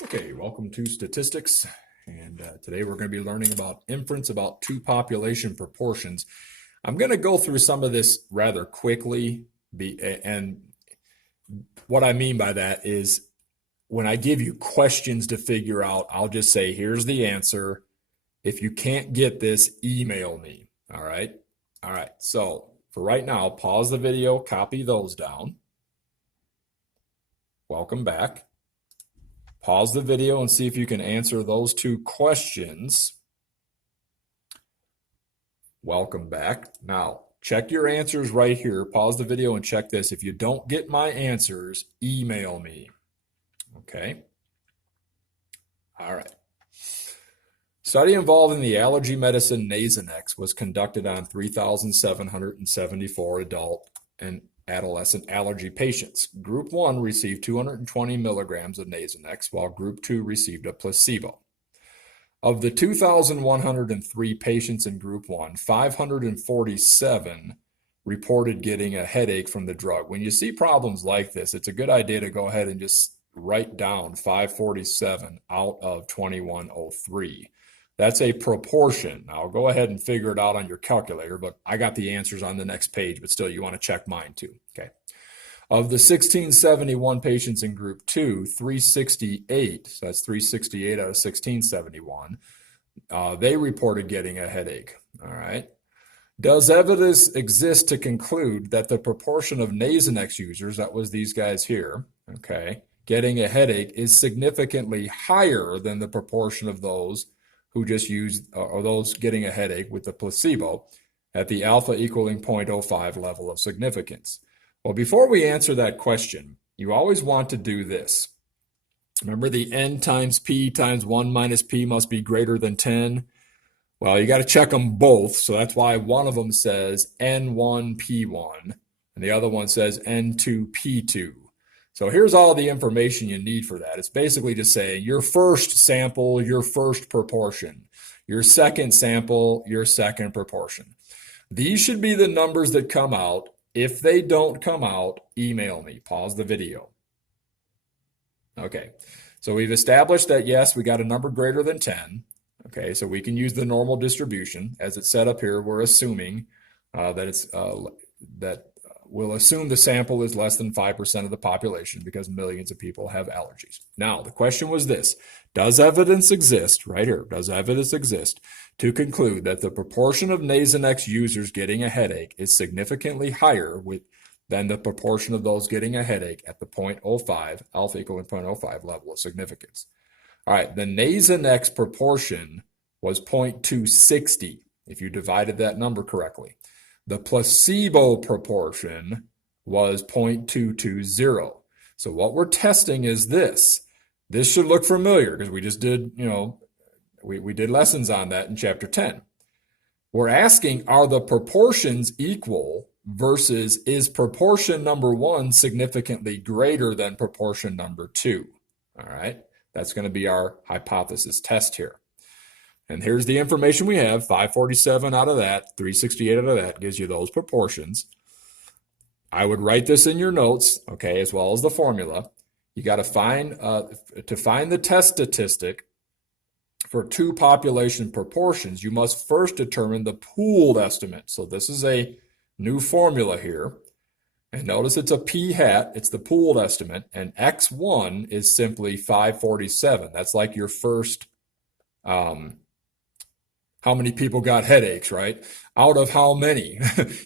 Okay, welcome to statistics. And today we're going to be learning about inference about two population proportions. I'm going to go through some of this rather quickly. And what I mean by that is when I give you questions to figure out, I'll just say, here's the answer. If you can't get this, email me. All right. All right. So for right now, pause the video, copy those down. Welcome back. Pause the video and see if you can answer those two questions. Welcome back. Now, check your answers right here. Pause the video and check this. If you don't get my answers, email me. Okay? All right. Study involving the allergy medicine Nasonex was conducted on 3,774 adult and adolescent allergy patients. Group 1 received 220 milligrams of Nasonex, while Group 2 received a placebo. Of the 2,103 patients in Group 1, 547 reported getting a headache from the drug. When you see problems like this, it's a good idea to go ahead and just write down 547 out of 2,103. That's a proportion. Now, I'll go ahead and figure it out on your calculator, but I got the answers on the next page, but still, you want to check mine too. Okay. Of the 1,671 patients in Group 2, 368, so that's 368 out of 1,671, they reported getting a headache. All right. Does evidence exist to conclude that the proportion of Nasonex users, that was these guys here, okay, getting a headache is significantly higher than the proportion of those who just used, or those getting a headache with the placebo at the alpha equaling 0.05 level of significance? Well, before we answer that question, you always want to do this. Remember the n times p times 1 minus p must be greater than 10? Well, you got to check them both. So that's why one of them says n1p1 and the other one says n2p2. So here's all the information you need for that. It's basically just saying your first sample, your first proportion, your second sample, your second proportion. These should be the numbers that come out. If they don't come out, email me. Pause the video. Okay, so we've established that, yes, we got a number greater than 10. Okay, so we can use the normal distribution. As it's set up here, we're assuming we'll assume the sample is less than 5% of the population because millions of people have allergies. Now, the question was this: does evidence exist, right here, does evidence exist to conclude that the proportion of Nasonex users getting a headache is significantly higher than the proportion of those getting a headache at the 0.05, alpha equaling 0.05 level of significance? All right, the Nasonex proportion was 0.260 if you divided that number correctly. The placebo proportion was 0.220. So what we're testing is this. This should look familiar because we just did, we did lessons on that in chapter 10. We're asking, are the proportions equal versus is proportion number 1 significantly greater than proportion number 2? All right, that's going to be our hypothesis test here. And here's the information we have. 547 out of that, 368 out of that gives you those proportions. I would write this in your notes, okay, as well as the formula. You got to find the test statistic for two population proportions, you must first determine the pooled estimate. So this is a new formula here. And notice it's a p hat, it's the pooled estimate, and x1 is simply 547. That's like your first how many people got headaches, right? Out of how many?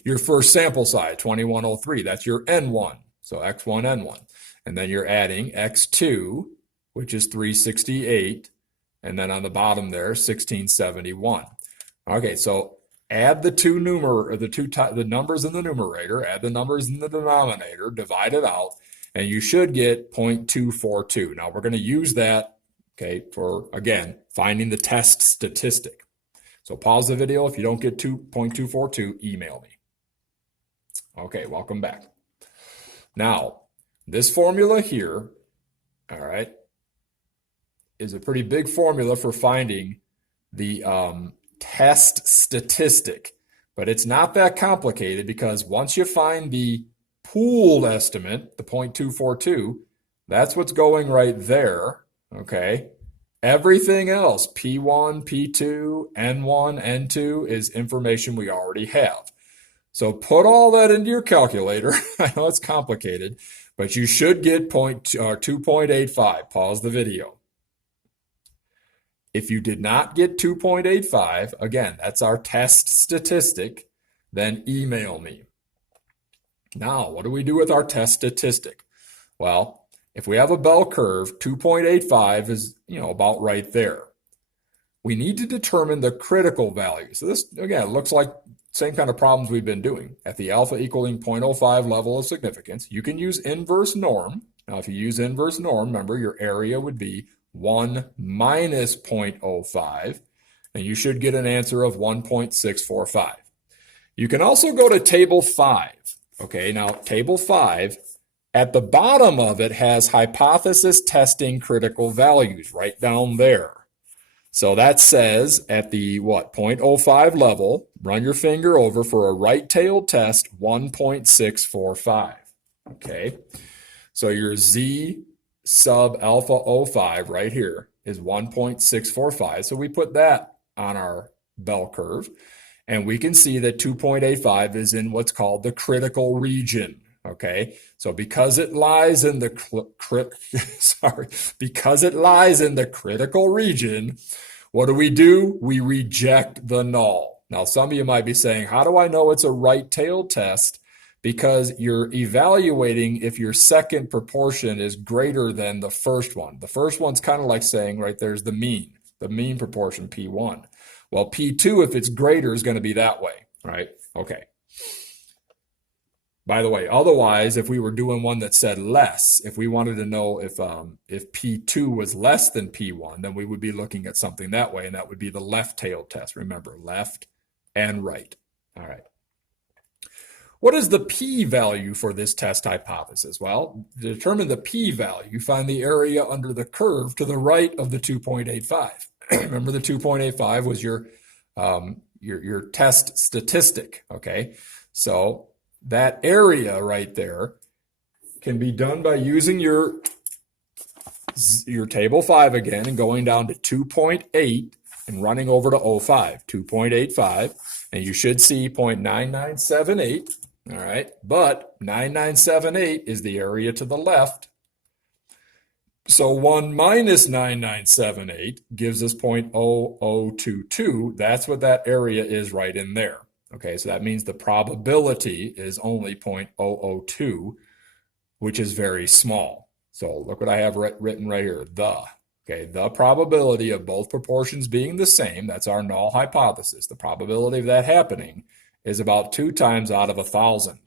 Your first sample size, 2103, that's your N1. So X1, N1. And then you're adding X2, which is 368. And then on the bottom there, 1671. Okay, so add the the numbers in the numerator, add the numbers in the denominator, divide it out, and you should get 0.242. Now we're going to use that, okay, for, again, finding the test statistic. So pause the video. If you don't get 2.242, email me. Okay, welcome back. Now, this formula here, all right, is a pretty big formula for finding the test statistic. But it's not that complicated because once you find the pooled estimate, the 0.242, that's what's going right there, okay? Everything else, P1, P2, N1, N2, is information we already have. So put all that into your calculator. I know it's complicated, but you should get 2.85. Pause the video. If you did not get 2.85, again, that's our test statistic, then email me. Now, what do we do with our test statistic? Well, if we have a bell curve, 2.85 is, about right there. We need to determine the critical value. So this, again, looks like same kind of problems we've been doing. At the alpha equaling 0.05 level of significance, you can use inverse norm. Now, if you use inverse norm, remember your area would be 1 minus 0.05, and you should get an answer of 1.645. You can also go to table 5. Okay, now table 5, at the bottom of it has hypothesis testing critical values right down there. So that says at the 0.05 level, run your finger over for a right-tailed test, 1.645. Okay, so your Z sub alpha 05 right here is 1.645. So we put that on our bell curve, and we can see that 2.85 is in what's called the critical region. Okay, so because it lies in the critical region, what do? We reject the null. Now, some of you might be saying, how do I know it's a right-tailed test? Because you're evaluating if your second proportion is greater than the first one. The first one's kind of like saying, right, there's the mean proportion, P1. Well, P2, if it's greater, is going to be that way, right? Okay. By the way, otherwise, if we were doing one that said less, if we wanted to know if P2 was less than P1, then we would be looking at something that way, and that would be the left-tailed test. Remember, left and right. All right. What is the p-value for this test hypothesis? Well, to determine the p-value, you find the area under the curve to the right of the 2.85. Remember, the 2.85 was your test statistic, okay? So that area right there can be done by using your table 5 again and going down to 2.8 and running over to 05, 2.85, and you should see 0.9978. All right, but 9978 is the area to the left. So 1 minus 9978 gives us 0.0022. That's what that area is right in there. Okay, so that means the probability is only 0.002, which is very small. So look what I have written right here, the probability of both proportions being the same, that's our null hypothesis. The probability of that happening is about 2 times out of 1,000.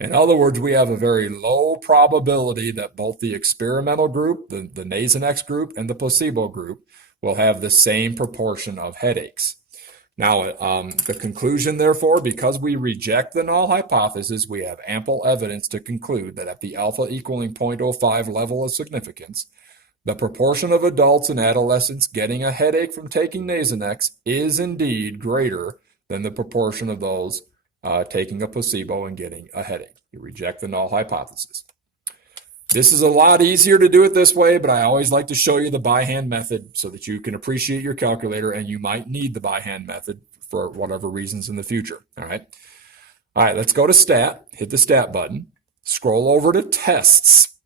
In other words, we have a very low probability that both the experimental group, the Nasonex group, and the placebo group will have the same proportion of headaches. Now, the conclusion, therefore, because we reject the null hypothesis, we have ample evidence to conclude that at the alpha equaling 0.05 level of significance, the proportion of adults and adolescents getting a headache from taking Nasonex is indeed greater than the proportion of those taking a placebo and getting a headache. You reject the null hypothesis. This is a lot easier to do it this way, but I always like to show you the by-hand method so that you can appreciate your calculator, and you might need the by-hand method for whatever reasons in the future. All right, let's go to stat, hit the stat button, scroll over to tests.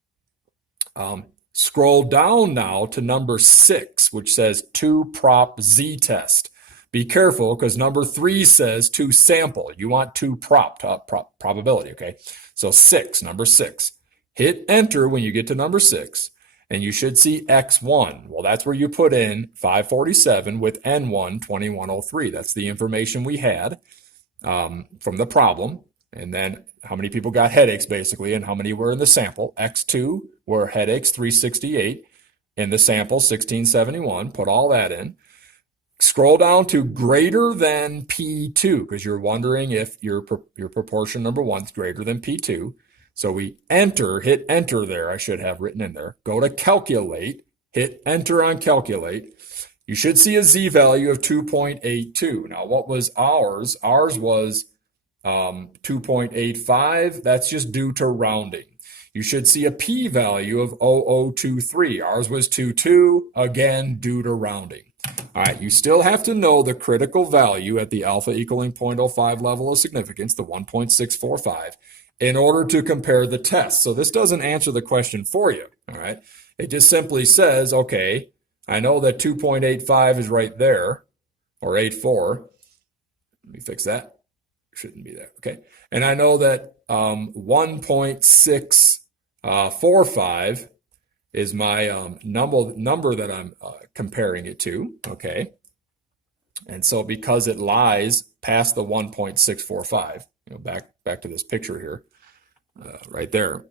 Scroll down now to number 6, which says 2-prop z-test. Be careful, because number 3 says 2-sample. You want 2-prop, probability, okay? So number 6. Hit enter when you get to number 6, and you should see X1. Well, that's where you put in 547 with N1 2103. That's the information we had from the problem. And then how many people got headaches, basically, and how many were in the sample. X2 were headaches, 368. In the sample, 1671. Put all that in. Scroll down to greater than P2, because you're wondering if your proportion number 1 is greater than P2. So we hit enter there. I should have written in there. Go to calculate, hit enter on calculate. You should see a Z value of 2.82. Now, what was ours? Ours was 2.85. That's just due to rounding. you should see a p-value of 0.0023. Ours was 2.2, again, due to rounding. All right, you still have to know the critical value at the alpha equaling 0.05 level of significance, the 1.645, in order to compare the tests. So this doesn't answer the question for you, all right? It just simply says, okay, I know that 2.85 is right there, or 84. Let me fix that. Shouldn't be there. Okay. And I know that 1.645 is my number that I'm comparing it to. Okay. And so because it lies past the 1.645, back to this picture here, right there,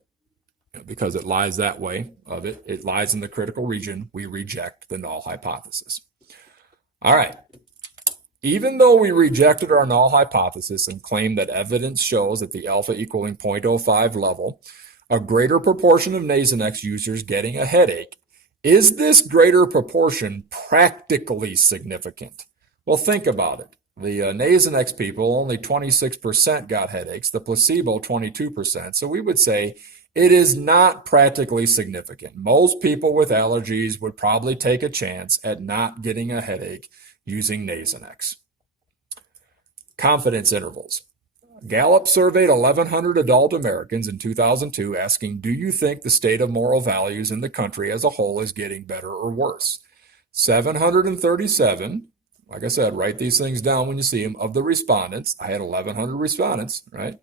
because it lies that way of it, it lies in the critical region, we reject the null hypothesis. All right. Even though we rejected our null hypothesis and claimed that evidence shows at the alpha equaling 0.05 level, a greater proportion of Nasonex users getting a headache, is this greater proportion practically significant? Well, think about it. The Nasonex people, only 26% got headaches, the placebo 22%. So we would say it is not practically significant. Most people with allergies would probably take a chance at not getting a headache using Nasonex. Confidence intervals. Gallup surveyed 1,100 adult Americans in 2002 asking, do you think the state of moral values in the country as a whole is getting better or worse? 737, like I said, write these things down when you see them, of the respondents, I had 1,100 respondents, right,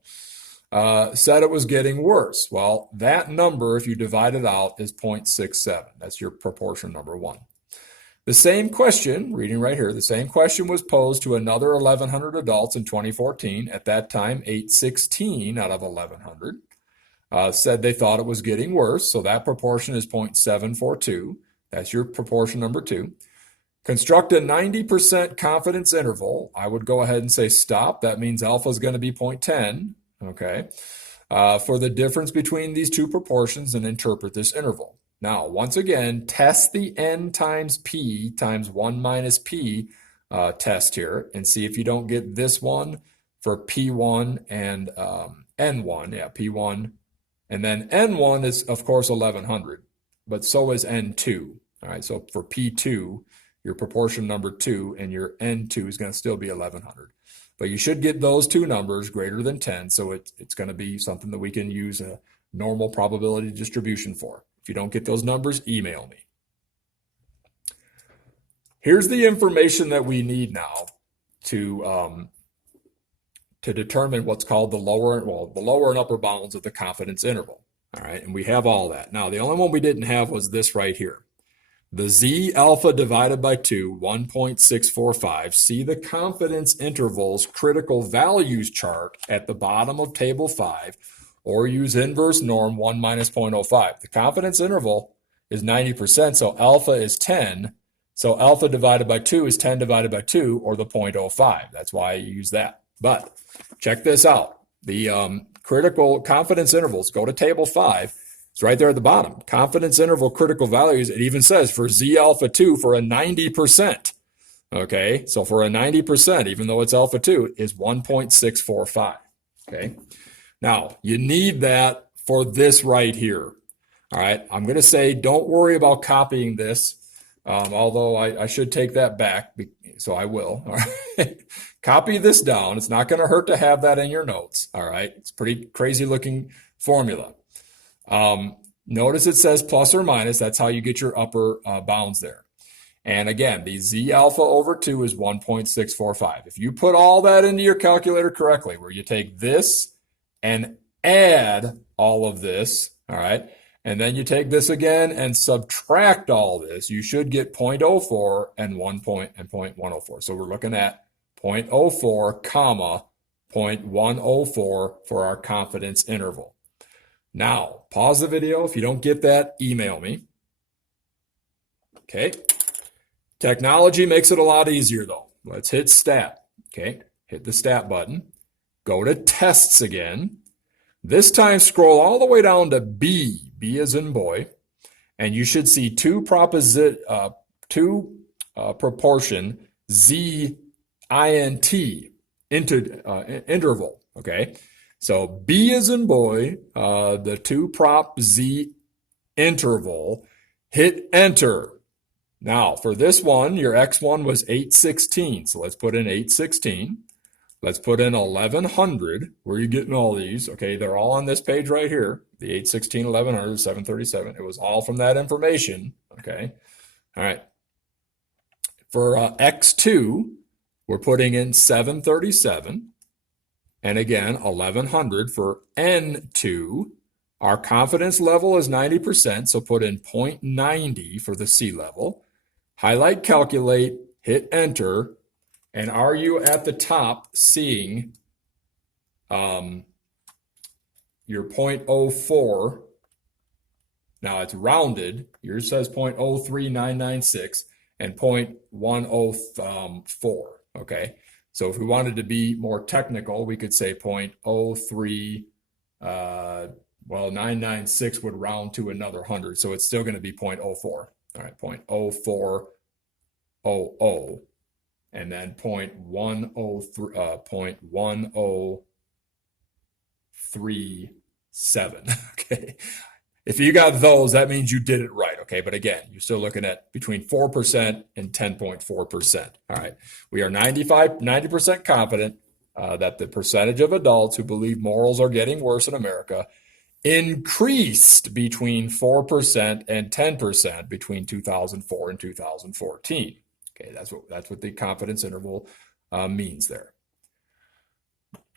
said it was getting worse. Well, that number, if you divide it out, is 0.67. That's your proportion number one. The same question, reading right here, the same question was posed to another 1,100 adults in 2014. At that time, 816 out of 1,100 said they thought it was getting worse. So that proportion is 0.742. That's your proportion number two. Construct a 90% confidence interval. I would go ahead and say stop. That means alpha is going to be 0.10, okay, for the difference between these two proportions, and interpret this interval. Now, once again, test the n times p times 1 minus p test here and see if you don't get this one for p1 and n1. Yeah, p1. And then n1 is, of course, 1,100, but so is n2. All right, so for p2, your proportion number 2 and your n2 is going to still be 1,100. But you should get those two numbers greater than 10, so it's going to be something that we can use a normal probability distribution for. If you don't get those numbers, email me. Here's the information that we need now to determine what's called the lower and upper bounds of the confidence interval. All right, and we have all that. Now, the only one we didn't have was this right here. The Z alpha divided by 2, 1.645. See the confidence interval's critical values chart at the bottom of table 5, or use inverse norm 1 minus 0.05. The confidence interval is 90%, so alpha is 10. So alpha divided by 2 is 10 divided by 2, or the 0.05. That's why I use that. But check this out. The critical confidence intervals, go to table 5. It's right there at the bottom. Confidence interval critical values, it even says for Z alpha 2 for a 90%. Okay, so for a 90%, even though it's alpha 2, is 1.645. Okay. Now, you need that for this right here. All right, I'm going to say don't worry about copying this, although I should take that back, so I will. All right. Copy this down. It's not going to hurt to have that in your notes. All right, it's a pretty crazy looking formula. Notice it says plus or minus. That's how you get your upper bounds there. And again, the Z alpha over 2 is 1.645. If you put all that into your calculator correctly, where you take this and add all of this, all right, and then you take this again and subtract all this, you should get 0.04 and 0.104. So we're looking at 0.04 comma 0.104 for our confidence interval. Now, pause the video. If you don't get that, email me. Okay. Technology makes it a lot easier though. Let's hit stat. Okay. Hit the stat button. Go to tests again. This time scroll all the way down to B. B as in boy. And you should see two proportion Z INT interval. Okay. So B as in boy, the 2 prop Z interval, hit enter. Now for this one, your X1 was 816. So let's put in 816. Let's put in 1100. Where are you getting all these? Okay, they're all on this page right here. The 816, 1100, 737. It was all from that information. Okay, all right. For X2, we're putting in 737. And again, 1100 for N2. Our confidence level is 90%, so put in 0.90 for the sea level. Highlight, calculate, hit enter. And are you at the top seeing your 0.04? Now it's rounded. Yours says 0.03996 and 0.104. Okay. So if we wanted to be more technical, we could say 0.03. Well, 996 would round to another 100. So it's still going to be 0.04. All right. 0.0400. And then 0.1037. Okay. If you got those, that means you did it right. Okay. But again, you're still looking at between 4% and 10.4%. All right. We are 90% confident that the percentage of adults who believe morals are getting worse in America increased between 4% and 10% between 2004 and 2014. Okay, that's what the confidence interval means there.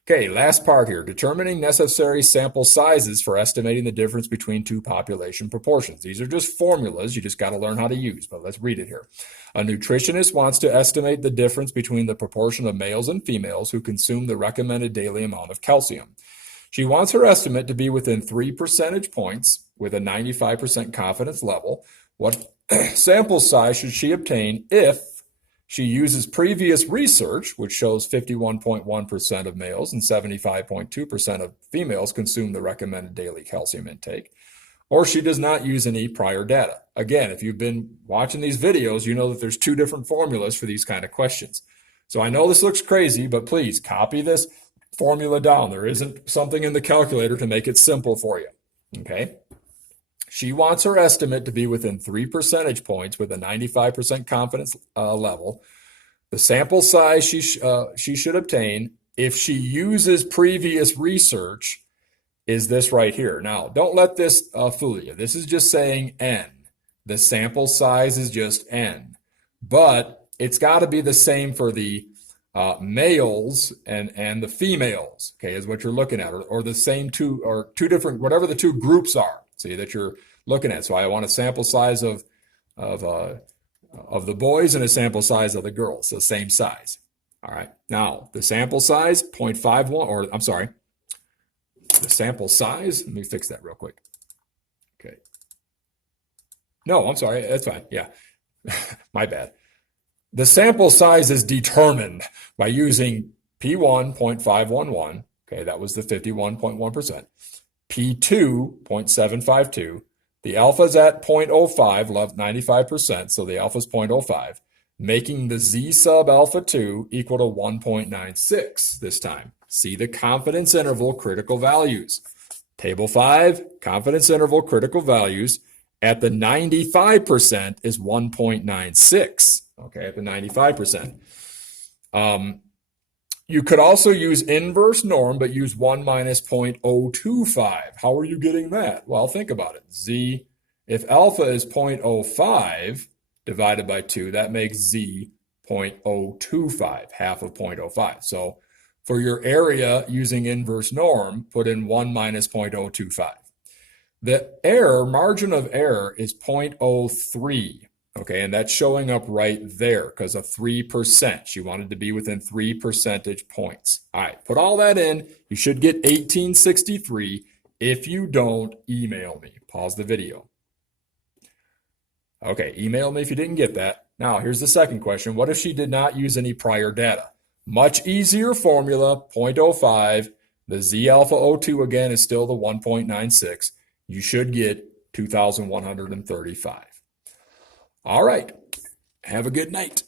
Okay, last part here. Determining necessary sample sizes for estimating the difference between 2 population proportions. These are just formulas you just got to learn how to use, but let's read it here. A nutritionist wants to estimate the difference between the proportion of males and females who consume the recommended daily amount of calcium. She wants her estimate to be within 3 percentage points with a 95% confidence level. What sample size should she obtain if she uses previous research, which shows 51.1% of males and 75.2% of females consume the recommended daily calcium intake, or she does not use any prior data? Again, if you've been watching these videos, you know that there's 2 different formulas for these kind of questions. So I know this looks crazy, but please copy this formula down. There isn't something in the calculator to make it simple for you. Okay. She wants her estimate to be within 3 percentage points with a 95% confidence level. The sample size she should obtain if she uses previous research is this right here. Now, don't let this fool you. This is just saying N. The sample size is just N. But it's got to be the same for the males and the females, okay, is what you're looking at, or the same 2 or 2 different, whatever the 2 groups are, see, that you're looking at. So I want a sample size of the boys and a sample size of the girls, so same size. All right. Now the sample size 0.51, or I'm sorry, the sample size. Let me fix that real quick. Okay. No, I'm sorry. That's fine. Yeah, my bad. The sample size is determined by using P1 0.511. Okay, that was the 51.1%. P2 0.752. The alpha is at 0.05, love 95%, so the alpha is 0.05, making the Z sub alpha 2 equal to 1.96 this time. See the confidence interval critical values. Table 5, confidence interval critical values at the 95% is 1.96. Okay, at the 95%. You could also use inverse norm, but use 1 minus 0.025. How are you getting that? Well, think about it. Z, if alpha is 0.05 divided by 2, that makes Z 0.025, half of 0.05. So for your area using inverse norm, put in 1 minus 0.025. The error, margin of error is 0.03. Okay, and that's showing up right there because of 3%. She wanted to be within 3 percentage points. All right, put all that in. You should get 1863. If you don't, email me. Pause the video. Okay, email me if you didn't get that. Now, here's the second question. What if she did not use any prior data? Much easier formula, 0.05. The Z alpha O2 again is still the 1.96. You should get 2,135. All right. Have a good night.